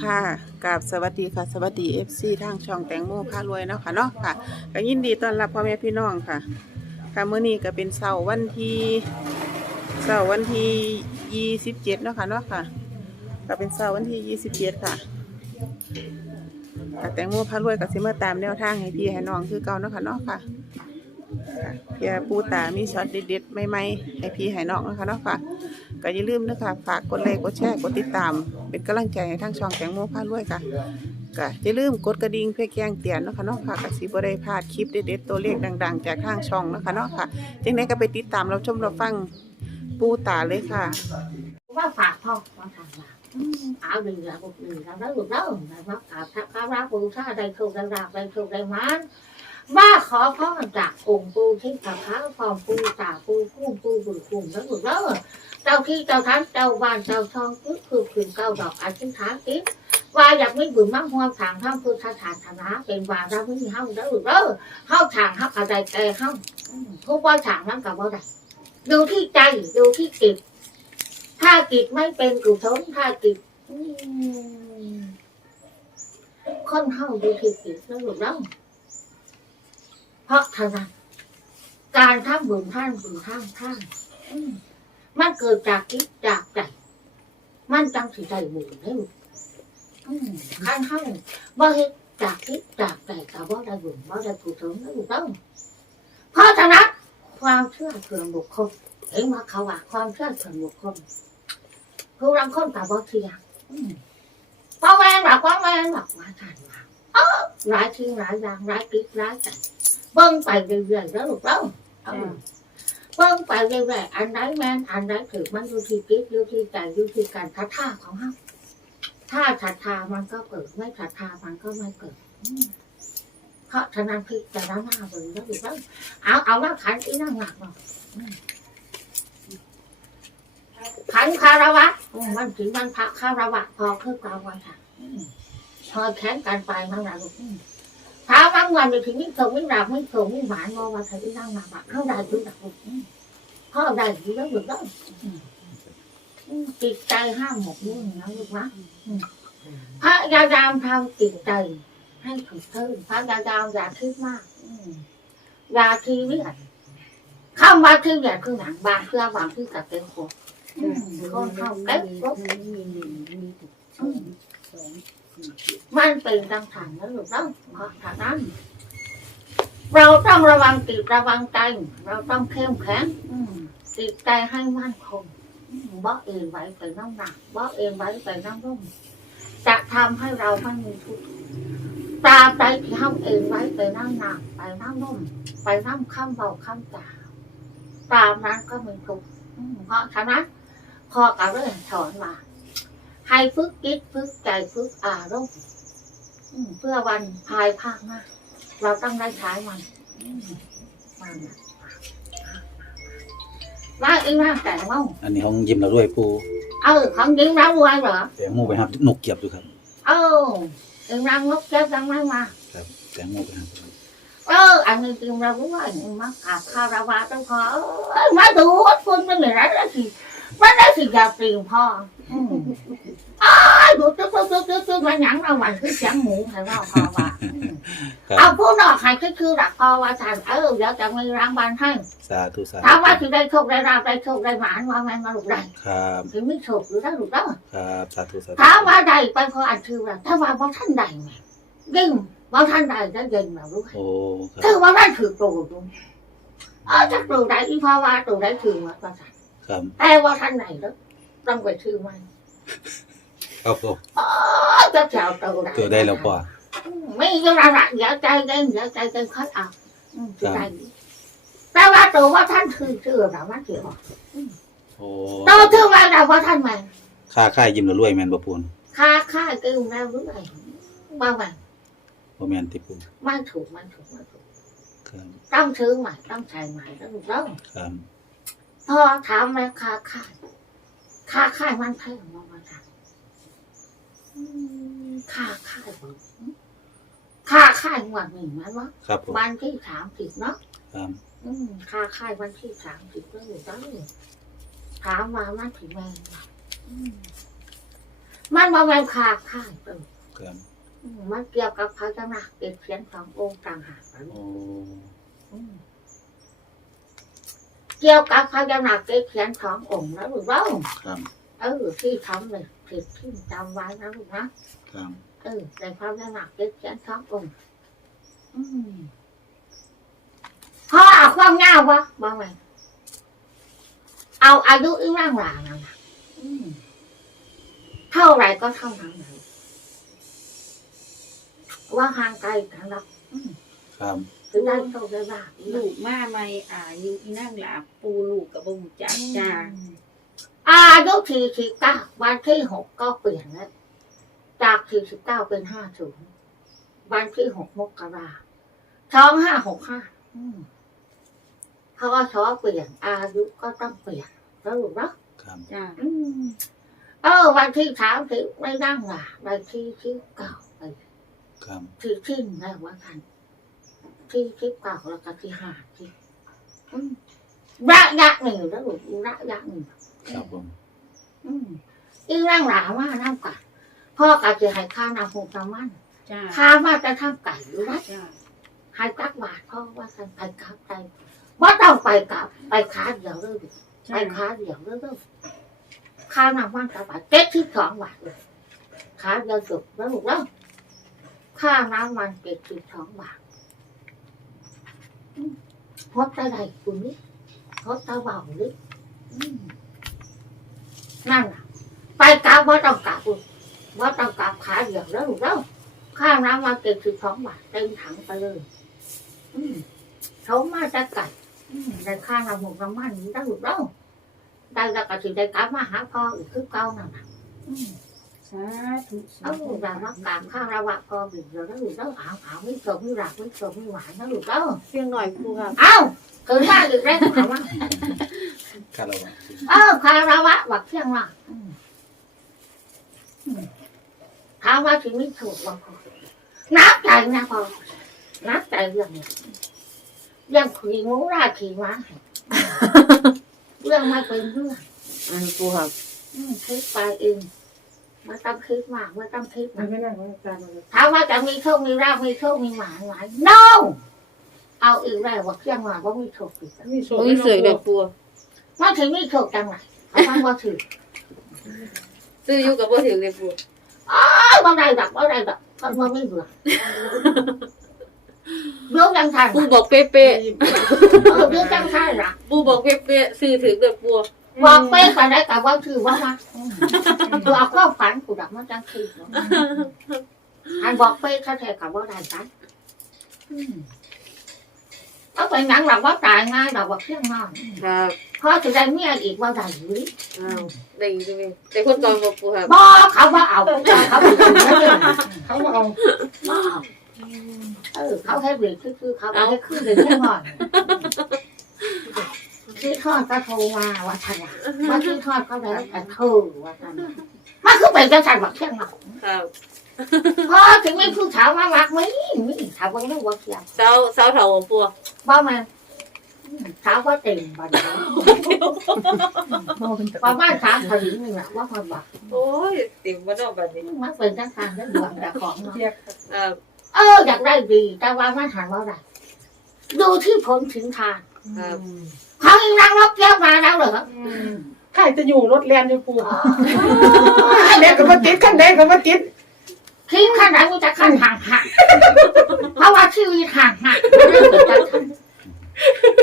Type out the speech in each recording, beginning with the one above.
ค่ะกับสวัสดีค่ะ สวัสดีเอฟซีทางช่องแตงโมพารวยเนาะค่ะเนาะค่ะก็ยินดีต้อนรับพ่อแม่พี่น้องค่ะ ค่ะมื้อนี้ก็เป็นเสาร์วันที่เสาร์วันที่ยี่สิบเจ็ดเนาะค่ะเนาะค่ะก็เป็นเสาร์วันที่ยี่สิบเจ็ดค่ะค่ะแตงโมพารวยกับซิมาตามแนวทางให้พี่ให้น้องคือเก่าเนาะค่ะเนาะค่ะ เพี่อปูตามีช็อตเด็ดๆใหม่ๆให้พี่ให้น้องนะคะเนาะค่ะก็อย่าลืมนะคะฝากกดไลค์กดแชร์กดติดตาม เป็นกำลังใจให้ทั้งช่องแตงโมพาด้วยค่ะก็อย่าลืมกดกระดิ่งเพื่อแจ้งเตือนนะคะเนาะค่ะกสิบ่ได้พลาดคลิปเด็ดๆตัวเลขดัง ๆ จากทางช่องนะคะเนาะค่ะจังไดก็ไปติดตามเราชมเราฟังปูตาเลยค่ะ ว่าฝากพ่อว่าฝากว่าเอาดีละบุกดีแล้วแล้วบุกแล้วนะครับกราบพระพระราบูชาได้โชคได้ราบได้โชคได้มัน ว่าขอพ่อจากองค์ปูที่พระพระพรปูตาปูคุ้มปูบุญคุ้มแล้วบุกแล้วเจ้าที่เจ้าทั้งเจ้าบ้านเจ้าช่องคือคือคืนเก้าดอกอาชิษฐานติว่าอยากไม่บุญมั่งความทางท่ามคือสถานธนะเป็นว่าเราไม่มีเฮาแล้วบุกแล้วเฮาทางเฮาอะไรแก่เฮาทุกว่าทางนั้นกับว่าได้ดูที่ใจดูที่จิตถ้ากิจไม่เป็นกุศลถ้ากิจอืมคนเฮาดูที่กิจแล้วหลุดแล้ว เพราะฉะนั้นการทำบุญท่านบุญท่านท่านมันเกิดจากกิจจากใจมันจังสิใจบุญได้ลูกอืมขันเฮาบ่เฮ็ดจากกิจจากใจก็บ่ได้บุญบ่ได้กุศลแล้วลูกต้องเพราะฉะนั้นความเชื่อส่วนบุคคลเห็นว่าเขาว่าความเชื่อส่วนบุคคลผู้รังคนกับบ่เทียงอืมป้าแวงหรอกป้าแวงหรอกว่าท่านว่าเออหลายทีหลายอย่างหลายกิจหลายใจ เบิ่งไปเรื่อยๆแล้วลูกเล่าเออเบิ่งไปเรื่อยๆอันไหนแม่นอันไหนถือมันอยู่ที่กิจอยู่ที่ใจอยู่ที่การทัท่าของเฮาถ้าศรัทธามันก็เกิด ไม่ศรัทธามันก็ไม่เกิดอืมเพราะฉะนั้นพิจารณาเบิ่งแล้วลูกเล่าเอาเอาว่าขันอีนั่งหนักเนาะขันคารวะอืมมันถึงมันพระคารวะพอคือกลางวันค่ะอืมพอแขนกันไปมันหลังอืม ถามบางวันไปถึงมิ่งส่งมิ่งราบมิ่งส่งมิ่งหวานมอว่าใครที่นั่งมาบักเข้าได้ดูดักอืมเข้าได้ดูแล้วดูแล้วอืมอืมจิตใจห้ามหมกมุ่นนะลูกนะอืมพระยายามทำจิตใจ ให้ถูกเทินพระยายามอย่าคิดมากอืมอย่าทีวิตคำว่าที่อย่าคือหนังบางเพื่อบางที่กับเป็นคนคนเข้าเก็บรถ มันเป็นตังถังนะลูกต้องเพราะฉะนั้น เราต้องระวังจิตระวังใจ เราต้องเข้มแข็งอืมจิตใจให้มั่นคงอืมบ่เอ็นไว้ไปน้ำหนักบ่เอ็นไว้ไปน้ำร่มจะทำให้เราไม่มีทุกข์ตาใดที่ห้ามเอ็นไว้ไปน้ำหนักไปน้ำร่มไปน้ำข้ามเบาข้ามจ่าตามนั้นก็มีทุกข์เพราะฉะนั้นพอก็เลยสอนมา ให้ฝึกจิตฝึกใจฝึกอารมณ์เพื่อวันภายภาคหน้าเราต้องได้ใช้มันมันว่าอีน่ากแต่งเมาอันนี้ของยิ้มเราด้วยปูเออของยิงเรารวยเหรอแตงโมไปครับนกเกียบอยู่ครับ เออยิงรังนกเจ็บรังไม่มาครับแตงโมไปครับเอออันนี้จริงเรารู้ว่ามักอาบข้าระวาต้องพอมาดูคุณมันเหนื่อยแล้วสิมันได้สิอยากเปลี่ยนพ่ออืม ดูตึ๊กตึ๊กตึ๊กตึ๊กตึ๊กมันหยังเราหวันคือเสียงหมูให้เราพอว่าอืมครับเอาผู้นอกใครคือคือหลักพอว่าทานเออเดี๋ยวจะมีรางวัลให้สาธุสาธุถามว่าถึงได้โชคได้ราบได้โชคได้หมานว่าแม่นมาลูกได้ครับถึงไม่โชคหรือได้ลูกได้ครับสาธุสาธุถามว่าใดไปพออันคือว่าถ้าว่าบ่ท่านใดแม่ยิ่งบ่ท่านใดจะยิงแบบลูกโอ้ครับคือว่านั่นถือตัวดูเออจะตัวใดอีพ่อว่าตัวใดถือมาก็สั่นครับแต่ว่าท่านไหนแล้วต้องไปถือมัน ครับผมเออจะแถวตัวใดตัวได้แล้วป่ะอืมไม่ยอมละอย่าใจเย็นอย่าใจเย็นค่อยเอาอืมใจเย็นแต่ว่าตัวว่าท่านถือถือแบบว่าเกี่ยวโอ้ตัวถือว่าแต่ว่าท่านไหมค่าค่ายยิ้มเราด้วยแมนบ่ปูนค่าค่ากินแล้วหรือไงบ้างไหมบ่แมนติปูไม่ถูกไม่ถูกไม่ถูกครับต้องซื้อใหม่ต้องใช้ใหม่ต้องถูกต้องครับพอถามแล้วค่าค่ายค่าค่ายมันแพงมากมา ค่ะอืมค่าค่ายบ่ค่าค่ายงวดหนึ่งมันวะครับผมวันที่สามสิบเนาะครับอืมค่าค่ายวันที่สามสิบก็อยู่ต้องถามว่ามันถึงแม่ไหนอืมมันมาแรงขาดข้างเออครับอืมมันเกี่ยวกับพระเจ้าหนักเป็นเพียนสององค์ต่างหากนะโอ้อืมเกี่ยวกับพระเจ้าหนักเป็นเพียนสององค์นะลูกเอ้าครับเออที่ทำเลย ผิดที่จำไว้นะลูกนะครับเออในพระเจ้าหนักเป็นเพียนสององค์อืมพ่อเอาความเงาวะบ้างไหมเอาอายุอีร่างหลางนั่นนะอืมเท่าไหรก็เท่านั้นเลยว่าห่างไกลกันหรอกอืมครับคือได้โชคได้ลาภลูกมาใหม่อายุอีนั่งหลาปูลูกกับบ่ฮู้จักจ้า อายุสี่สิบเก้าวันที่หกก็เปลี่ยนแล้วจากสี่สิบเก้าเป็นห้าศูนย์วันที่หกมกราสองห้าหกห้าเขาก็ชอเปลี่ยน อายุก็ต้องเปลี่ยนแล้วลูกเนาะครับจ้าอืมเออ วันที่สามสิบไม่นั่งหล่ะวันที่ที่เก้าไปครับที่ทิ้งแล้วว่ากันที่ที่เก้าแล้วก็ที่ห้าที่อืมระยะหนึ่งแล้วลูกระยะหนึ่ง ครับผมอืมอีร่างหลาว่าน้ำกัดพ่อกะจะให้ข้าวน้ำหูน้ำมันจ้าข้าวมาจะทำไก่อยู่นะจ้าให้ตักบาทพ่อว่ากันไปกลับไปว่าต้องไปกลับไปขาเดียวเลยดิไปจ้าขาเดียวเลยเลยข้าวน้ำมันกลับบาทเจ็ดที่สองบาทเลยขาเดียวสุดแล้วลูกแล้วข้าวน้ำมันเจ็ดที่สองบาทอืมพดตาใดคุณนี่พดตาเบาดิอืม นั่นน่ะไปกลับว่าต้องกลับคุณว่าต้องกลับขาเดียวแล้วลูกแล้วข้าวน้ำมาเก็บสิบสองบาทเต็มถังไปเลยอืมเขามาจะไก่อืมได้ข้าวน้ำหมูน้ำมันนี่ได้ลูกแล้วได้แล้วก็ถึงได้กลับมาหาพ่ออีกคือเก่านั่นน่ะอืมสาธุสาเอาธุลูกแล้วมากราบข้าวระวะพ่ออีกแล้วแล้วลูกแล้วเอาเอาไม่สมไม่หลักไม่สมไม่หวานนะลูกแล้วเสียงหน่อยปูครับเอ้าเกิดมาอีกแล้วถามว่า คารวะเออคาราวะบักเที่ยงว่าอืมอืมถามว่าถึงไม่ถูกว่าพอนับใจนะพอนับใจเรื่องเนี้ยเรื่องขี่งูราขี่ม้าเรื่องไม่เป็นเรื่องอันปูครับอืมคิดไปเองไม่ต้องคิดมากไม่ต้องคิดมันนะไม่ได้ว่าการมันถามว่าจะมีโชคมีราบมีโชคมีหมาไหม no เอาอีกแล้วว่าเที่ยงว่าว่ามีโชคอีกแล้วมีโอ้ยเสือเด็กปู มันถึงมีโชคจังไหนเขาว่าว่าถือซื้ออยู่กับบ่ถึงเลยปูอ้าวบ่ได้ดักบ่ได้ดักก็บ่ไม่เบื่อเรื่องจังทันปูบอกเป๊ะเออเรื่องจังทันล่ะๆปูบอกเป๊ะๆซื้อถึงเลยปูบอกไปก็ได้กับว่าถือว่ามาตัวเอาความฝันกูดักมันจังคือเนาะอันบอกไปถ้าแท้กับว่าได้กัน อืมเอาไปหนังหลับว่าตายง่ายหลับว่าเที่ยงนอนครับเพราะจะได้เมียอีกว่าได้อยู่ดิอ้าวได้อยู่ไหมแต่คนก่อนบอกปูครับบ่เขาว่าเอาเขาว่าเขาไปถึงแล้วเนี่ยเขาว่าเอาบ่เอาเออเขาให้เบรกคือๆเขาเอาให้ขึ้นเลยแค่นอนที่ทอดก็โทรมาว่าทันอะว่าที่ทอดก็แล้วแต่เธอว่าทันมันคือเป็นจังสันบักเที่ยงหรอกครับพอถึงไม่ผู้สาวมารักไหมมีสาวก็ไม่รู้ว่าเที่ยงเสาเสาเถาขอ งปูบ่แม่นสาวก็เต็มบัดนี้ประมาณสามถึงนี่แหละว่าคนบอกโอ้ยเต็มบ่ดอกบัดนี้มันเป็นจังสันเรื่องดวงแต่ของเนาะครับเอออยากได้ดี แต่ว่ามันหันว่าอะไรดูที่ผลถึงทางครับเขาอีนางรบแก้วมาแล้วเหรอใครจะอยู่รถแลนอยู่ปูขันแดงกับมาติดขันแดงกับมาติด ทิ้งขั้นไหนมันจะขั้นห่างห่างเพราะว่าชีวิตห่างห่าง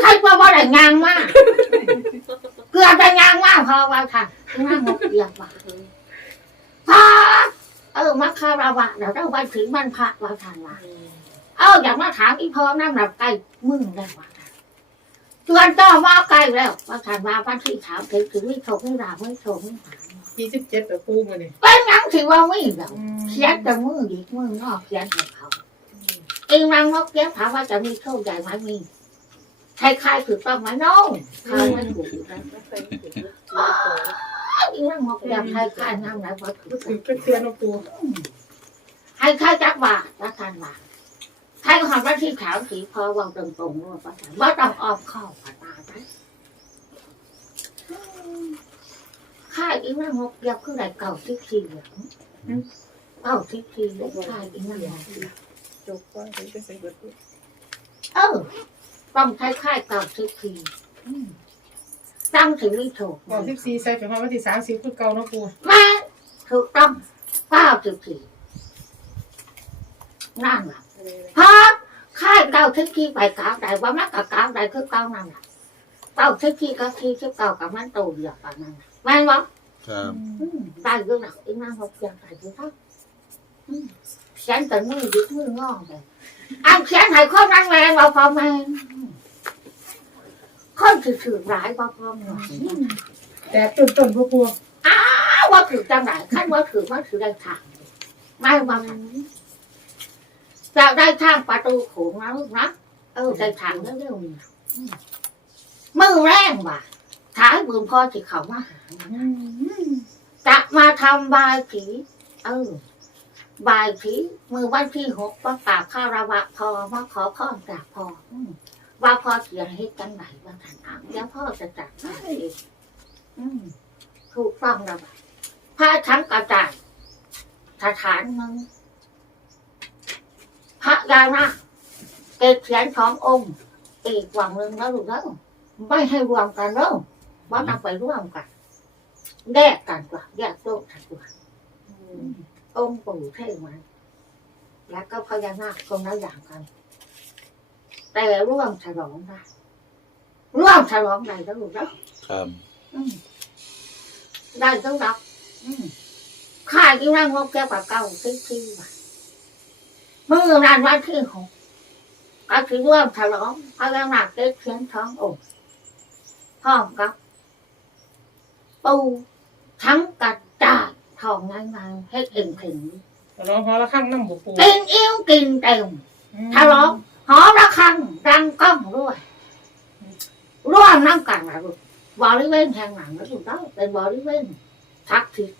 ใครว่าว่าได้งานมากเกือบได้งานมากพราะว่าค่ะงานหมดเกียบมาพาเออมาคาราวะเดี๋ยวเราไปถึงมันพระว่าทานว่าเอออยากมาถามอีพอนั่งหลับใกล้มึงได้ว่าเตือนต่อว่าใกล้แล้วว่าทานว่าวันที่ถามถึงถึงไม่โชคไม่ราบไม่โชคไม่หา ยี่สิบเจ็ดแต่ปูมาเนี่ย เป็นหยังถือว่าไม่แล้วเขียนแต่มือดีมือนอกเขียนให้เขาเองนางนกเขียนถามว่าจะมีโชคใหญ่ไหมมีใครใครถือต้องไหมน้องใครไม่ถูกนะเองนางนกเขียนใครใครน้ำไหนพอถือถึงเป็นเตือนนะปูใครใครจักว่าจักการว่าใครหอมว่าที่ขาวสีพอวางตรงตรงๆว่าว่าต้องออมเข้าปาตาได้ ค่ายอีนั่งงกเกียบคือไรเก่าทิพทีเหลืองเก่าทิพทีเลยค่ายอีนั่งงกจบว่าเลยวจะใส่เบิดเออต้องคล้ายเก่าทิพทีอืมตั้งถึงไม่ถูกบอกสิบสี่ใส่ไปพอวันที่สามสิบคือเก่าเนาะปูมาถูกต้องเก้าทิพทีนั่นแหละเพราะค่ายเก่าทิพทีไปเก้าใดว่ามันกับเก้าใดคือเก้านั่นแหละเก้าทิพทีก็ที่ที่เก่ากับมันโตเดียวกันนั่นน่ะ แม่นบ่ครับอืมได้เรื่องหนักอีนั่งหกอย่างไรดีครับอืมเขียนแต่มือยึดมืองอเลยอ่านเขียนให้คนนั่งแรงเราพอแมงอืมคนถือถือร้ายว่าพอหน่อยอืมแต่ต้นต้นๆปูปูอ้าวว่าถือจังไหนขั้นว่าถือว่าถือได้ทางไม่ว่ามันจะได้ทางประตูโขงนะลูกนะเออได้ทางเร็วๆนี่นะอืมมือแรงว่ะ ท้ายบุญพ่อที่เขามาหาจะมาทำบายผีเออบายผีมือวันที่หกว่ากราบข้าระวะพอมาขอพ่อจากพ่ออว่าพ่อเสียให้จังไหนว่าท่านอ่างแล้วพ่อจะจัดให้ถูกต้องแล้วพระทั้งกระจายสถานหนึ่งพระยานาเกศเขียนขององค์ อีกวังหนึ่งแล้วลูกแล้วไม่ให้รวมกันแล้ว ว่าต้องไปร่วมกันแยกกันกว่าแยกโลกกันกว่าองค์ปู่เท่มันแล้วก็พญานาคคนละอย่างกัน แต่ร่วมฉลองได้ร่วมฉลองได้แล้วลูกแล้วครับอืมได้ต้องรับอืมข้ายิ่งนั่งงกแก้วกับเก้าที่ที่ว่ะมื่อรานวันที่หกก็คือร่วมฉลองพระหนักเล็กเพียงท้ององค์พร้อมกับ ปูทั้งกระจาดทองงานๆให้เอ็งถึงร้องพอละข้างน้ำบุปูกินอิ่วกินเต็มฉลองหอระฆังดังก้องด้วยร่วมน้ำกันนะลูกบริเวณแห่งหนังนะถูกต้องเป็นบริเวณทักทิศ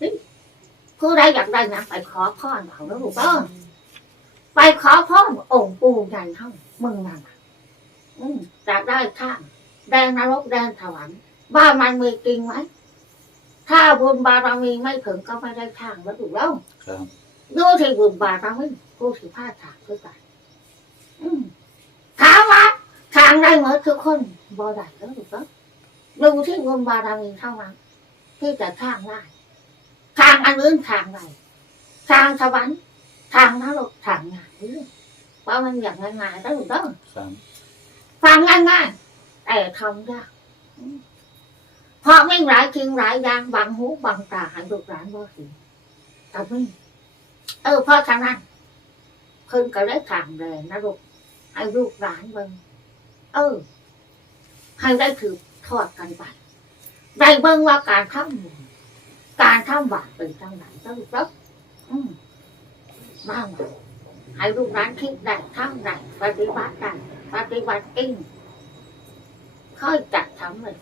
ผู้ใดอยากได้นะไปขอพรเขาแล้วถูกต้องไปขอพรองค์ปู่ใหญ่เท่ามึงนั่นน่ะอืมจะได้ข้างแดนนรกแดนสวรรค์บ้านมันมีจริงไหม ถ้าบุญบารมีไม่ถึงก็ไม่ได้ข้างแล้วถูกต้องครับดูที่บุญบารมีผู้สิพาถากคือกันอืมถามว่าทางได้เหมือนทุกคนบ่ได้แล้วถูกต้องดูที่บุญบารมีเท่านั้นที่จะทางได้ทางอันอื่นทางไหนทางสวรรค์ทางนรกทางไหนเพราะมันอย่างง่ายๆแล้วถูกต้องครับฟังง่ายๆแต่ทำยากอืม เพราะไม่หลายทิ้งหลายอย่างบางหูบางตาหันดูร้านบ่าสิแต่ไม่เออเพราะฉะนั้นเพิ่นก็ได้ทางแรงนะลูกให้ลูกหลานเบิ่งเออให้ได้ถือทอดกันไปได้เบิ่งว่าการทำบุญการทำบาปเป็นจังไหนก็ลูกแล้วอืมบ้างให้ลูกหลานคิดได้ทำได้ปฏิบัติได้ปฏิบัติเองค่อยจัดทำเลย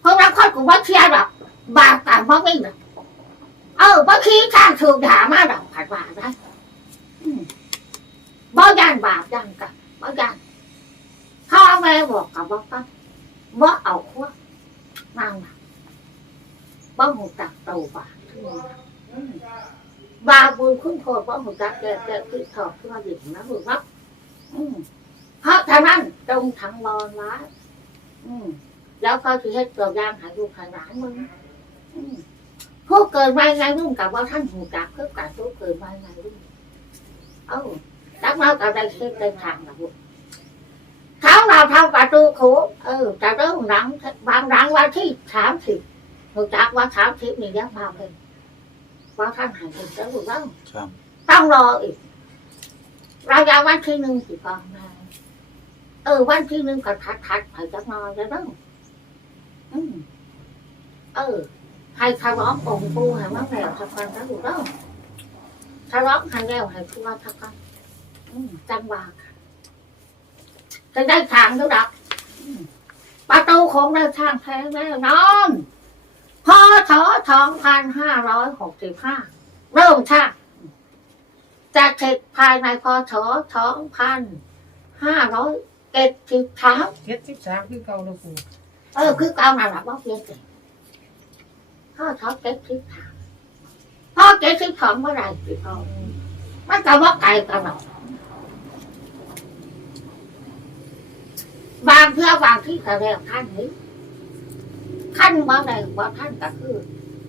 เพราะว่าค่อยกูว่าเชียร์หรอกบาปกรรมเพราะไม่หรอกเออบางทีทางถูกด่ามาดอกผัดว่าได้อืมบ่ย่านบาปย่านกรรมบ่ย่านพ่อแม่บอกกับว่าก็ว่าเอาขั้วนั่งน่ะบ่หูจักโตบาปอืมบาปบุญคุณโทษบ่หูจักแก่แก่ที่ถอดขึ้นมาดิบนะลูกเนาะอืมเพราะฉะนั้นจงทั้งรอนไว้อืม แล้วก็คือให้ตัวอย่างหาลูกหาหลานมึงอืมผู้เกิดมาไงรุ่งกับว่าท่านหูจักเพื่อการผู้เกิดมาไงรุ่งเอ้าจักเรากับได้เช็คได้ทางนะบุเขาเราทำประตูโขงเออจะเริ่มหลังบางหลังวันที่สามสิบหูจักว่าสามสิบนี่ยังมาเลยว่าท่านหายไปแล้วถูกต้องครับต้องรออีกระยะวันที่หนึ่งสิก่อนมา เออวันที่หนึ่งก็ทัดทัดไปจักหนอนแล้วต้องอืมเออให้ทะเลาะองค์ปูให้มันแล้วทักกันแล้วถูกต้องทะเลาะให้แล้วให้ทั่วทักกันอืมจังหวะค่ะจะได้ทางแล้วดักอืมประตูของได้ทางแท้แน่นอนพอถอสองพันห้าร้อยหกสิบห้าเริ่มช่างจะเสร็จภายในพอถอสองพันห้าร้อย เอ็ดสิบสามเจ็ดสิบสามคือเก่าเนาะปูเออคือเก่านั่นแหละว่าเพียงแต่พ่อเขาเจ็ดสิบสามพ่อเจ็ดสิบสองเมื่อไหร่สิพ่อมันก็ว่าไกลกันหรอกบางเพื่อบางที่กระเรียกท่านนี้ขั้นว่าใดว่าท่านก็คือ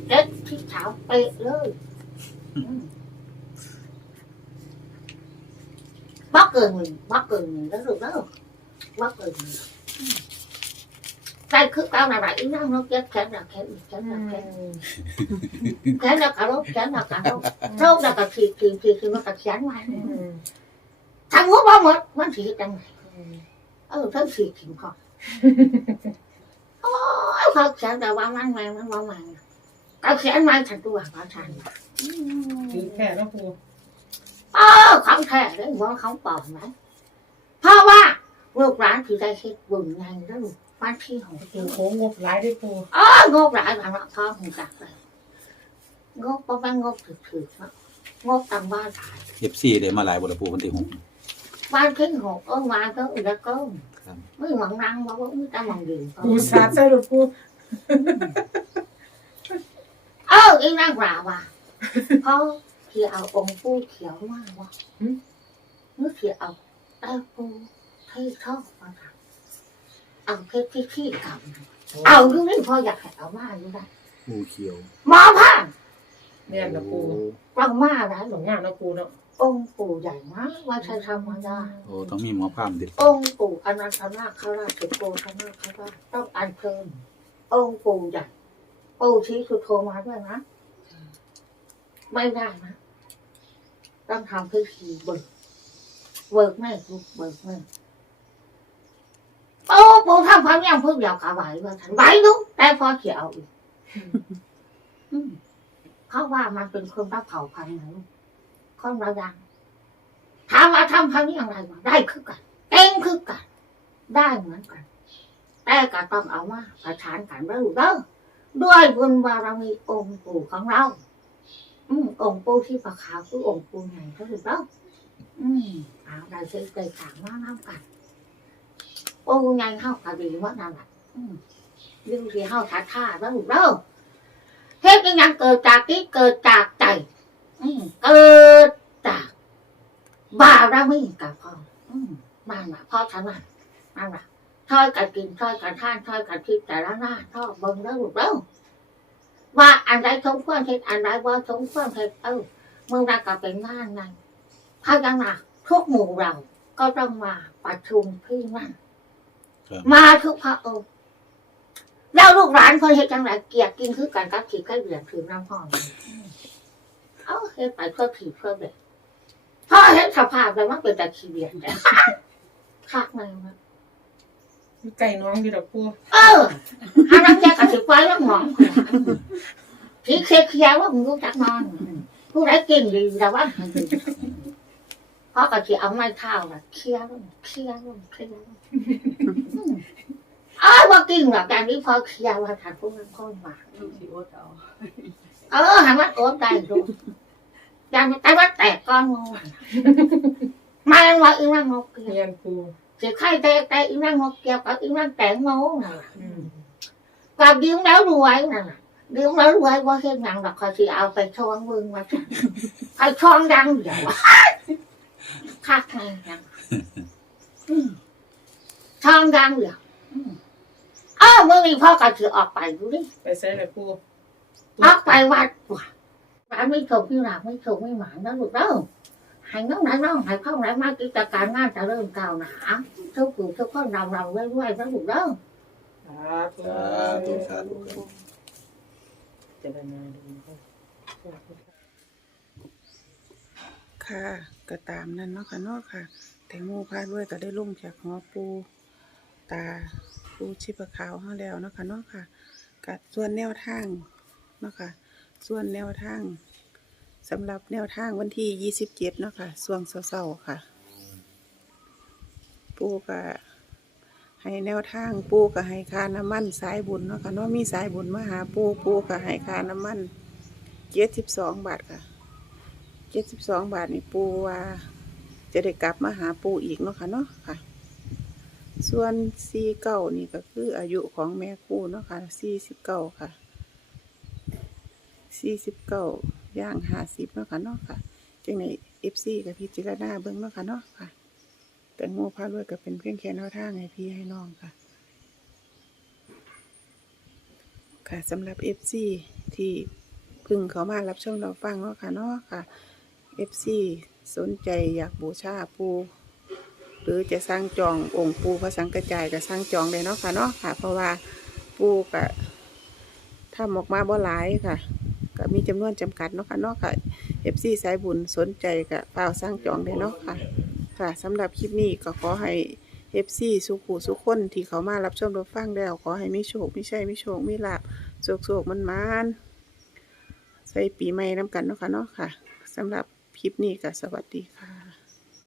เจ็ดที่สามเป๊ะเลยอืมบ่เกินหนึ่งบ่เกินหนึ่งแล้วลูกแล้ว บ่เกินหนึ่งใจคือเก้าหน้าไหนนั่งนกเย็บแขนหนักแขนอีกแขนหนักแขนแขนหนักกระโดดแขนหนักกระโดดโรคหนักก ลูกหลานที่ได้เฮ็ดบุญไงแล้วลูกวันที่หกปูโค้งงบหลายได้ปูอ๋องบหลายบาทละพ่อหงจักเลยงบประมาณงบถือถือๆเนาะงบตามบ้านขายเอฟซีได้มาหลายบทปูวันที่หกบ้านขึ้นหกเออมาก็อีกแล้วก็ครับไม่หวังรังว่าว่าไม่ได้หวังดีก็ปูสาดใส่หรือปูเอออีนั่งกล่าวว่าเขาที่เอาองค์ปูเขียวมากว่านึกที่เอาใต้ปู ให้ชอบมาทำเอาเพชรที่ขี้กำเอาอยู่นี่พออยากให้เอามาอยู่ได้ปูเขียวหมอผ่านเนี่ยนะปูฟังมาแล้วหลงงานนะปูเนาะองค์ปู่ใหญ่มากว่าใช้ธรรมดาโอ้ต้องมีหมอพามดิองค์ปู่อนันตนาคราชสุโกธนาคราชต้องอัญเชิญองค์ปู่ใหญ่ปู่ชี้สุโธมาด้วยนะไม่ได้นะต้องทำพิธีเบิกเบิกแม่ลูกเบิกแม่ โอ้ปู่ทำพระยังพึ่งอยากกะไหวว่าฉันไหวลูกแต่พอเขียวอีกเขาว่ามันเป็นคนรับเผาพันธุ์นะลูกคนเราดังถามว่าทำพันนี้ย่างไรมาได้คือกันเก่งคือกัน ได้เหมือนกัน แต่ก็ต้องเอามาประชานกันแล้วเด้อด้วยบุญบารมีองค์ปู่ของเรา อืมองค์ปู่ที่ประขาวคือองค์ปู่ใหญ่ก็ถูกแล้วอืมเอาได้เคยเคยถามว่าน้ำกัน ปู่ใหญ่เข้ากับดีว่านั่นแหละเรื่องที่เข้าทัดท่าแล้วถูกแล้วเฮ็ดยังยังเกิดจากที่เกิดจากใจเกิดจากบารมีกับพ่อมนั่นแหละพ่อฉันน่ะนั่นแหละช่อยกันกินช่อยกันท่านช่อยกันทิพแต่ละหน้าช่อเบิ่งแล้วลูกแล้วว่าอันใดสมควรเฮ็ดอันใดว่าสมควรเฮ็ดเออมึงรักก็เป็นงานนั้นพายังนะทุกหมู่เราก็ต้องมาประชุมที่นั่น มาทุกพระองค์แล้วลูกหลานคนเฮ็ดจังไรเกลียดกินคือกันกับขีดกับเหรียญถือน้ำพ่อนี่เอาเฮ็ดไปเพื่อผีเพื่อเด็กพ่อเห็นสภาพแล้วมันเป็นตะขี้เบียนแต่คักมันนะไก่น้องดีดอกปูเออหานังแกกับสิบไว้แล้วหมองผีเคลียร์เคลียร์ว่ามึงรู้จักนอนผู้ใดกินดีแต่ว่า พ่อกับที่เอาไม้เท้าน่ะเคลียร์แล้วเคลียร์แล้วเคลียร์แล้วอ้าวว่ากินหรอกการนี้พอเคลียร์ว่าถัดพวกนั้นพ่อมาลูกสิอดเอาเออหามันโอนได้ดูยังแต่ว่าแตกก้อนงูมาแล้วว่าอีนั่งงกเกลียเนียนปูสิใครแต่แต่อีนั่งงกเกียวกับอีนั่งแต่งโง่น่ะอืมกับดิ้งแล้วรวยน่ะดิ้งแล้วรวยว่าเฮ็ดหยังดอกเขาสิเอาไปช่องมึงมาจ้ะไอ้ช่องดังเดี๋ยววะ คักไงนะอืมช่องดังเดี๋ยวอืมอ้าวมึงนี่พ่อก็ถือออกไปดูดิไปใส่เลยปูออกไปวัดว่ะร้านไม่ถูกที่หลักไม่ถูกไม่หมานนะลูกเด้อให้น้องไหนน้องให้เข้าไหนมากิจการงานจะเริ่มก้าวหนาทุกผู้ทุกคนเราเราเรื่อยๆนะลูกเด้อสาธุสาธุสาธุครับเจริญนาดีครับค่ะ ก็ตามนั้นเนาะค่ะเนาะค่ะ แตงโมพาด้วยก็ได้ลงจากหอปูตาปูชิปะขาวเฮาแล้วเนาะค่ะเนาะค่ะกับส่วนแนวทางเนาะค่ะ ส่วนแนวทางสำหรับแนวทางวันที่ยี่สิบเจ็ดเนาะค่ะส่วงเศร้าๆค่ะ ปูก็ให้แนวทางปูก็ให้คาน้ำมันสายบุญเนาะค่ะเนาะมีสายบุญมาหาปูปูก็ให้คาน้ำมันเจ็ดสิบสองบาทค่ะ เจ็ดสิบสองบาทนี่ปูว่าจะได้กลับมาหาปูอีกเนาะค่ะเนาะค่ะ ส่วนสี่เก้านี่ก็คืออายุของแม่คู่เนาะค่ะสี่สิบเก้าค่ะสี่สิบเก้าย่างห้าสิบเนาะค่ะเนาะค่ะจังในเอฟซีกับพี่จิรดาเบิ้งเนาะค่ะเนาะค่ะแต่โง่พารวยก็เป็นเพียงแค่แนวทางให้พี่ให้น้องค่ะ ค่ะสำหรับ FC ที่พึ่งเขามารับชมเราฟังเนาะค่ะเนาะค่ะ FC สนใจอยากบูชาปูหรือจะสร้างจององค์ปูพระสังกระจายก็สร้างจองเลยเนาะค่ะเนาะค่ะ เพราะว่าปูก็ทำออกมาบ่หลายค่ะ ก็มีจำนวนจำกัดเนาะค่ะเนาะค่ะ FC สายบุญสนใจก็เฝ้าสร้างจองเลยเนาะค่ะ ค่ะสำหรับคลิปนี้ก็ขอให้ FC สุขุสุขคนที่เขามารับชมรับฟังแล้วขอให้มีโชคมีชัยมีโชคมีลาภโชคโชคมันมานใส่ปีใหม่น้ำกันเนาะค่ะเนาะค่ะสำหรับ คลิปนี้ก็สวัสดีค่ะ